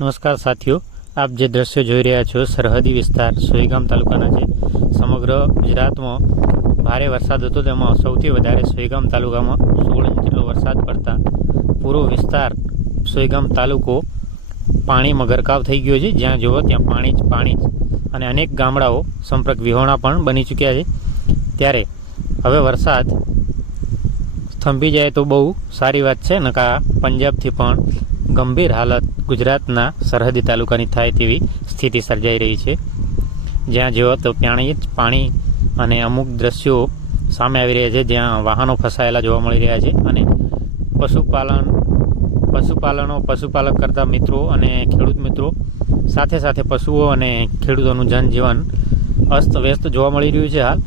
નમસ્કાર સાથીઓ, આપ જે દ્રશ્યો જોઈ રહ્યા છો સરહદી વિસ્તાર સોઈગામ તાલુકાના છે. સમગ્ર ગુજરાતમાં ભારે વરસાદ હતો. તેમાં સૌથી વધારે સોઈગામ તાલુકામાં સોળ ઇંચ જેટલો વરસાદ પડતા પૂરો વિસ્તાર સોઈગામ તાલુકો પાણીમાં ગરકાવ થઈ ગયો છે. જ્યાં જુઓ ત્યાં પાણી જ પાણી જ અને અનેક ગામડાઓ સંપર્ક વિહોણા પણ બની ચૂક્યા છે. ત્યારે હવે વરસાદ થંભી જાય તો બહુ સારી વાત છે. નકા પંજાબથી પણ ગંભીર હાલત ગુજરાતના સરહદી તાલુકાની થાય તેવી સ્થિતિ સર્જાઈ રહી છે. જ્યાં જેવો તો પાણી જ પાણી અને અમુક દ્રશ્યો સામે આવી રહ્યા છે, જ્યાં વાહનો ફસાયેલા જોવા મળી રહ્યા છે અને પશુપાલન, પશુપાલનો, પશુપાલક કરતા મિત્રો અને ખેડૂત મિત્રો સાથે સાથે પશુઓ અને ખેડૂતોનું જનજીવન અસ્ત વ્યસ્ત જોવા મળી રહ્યું છે હાલ.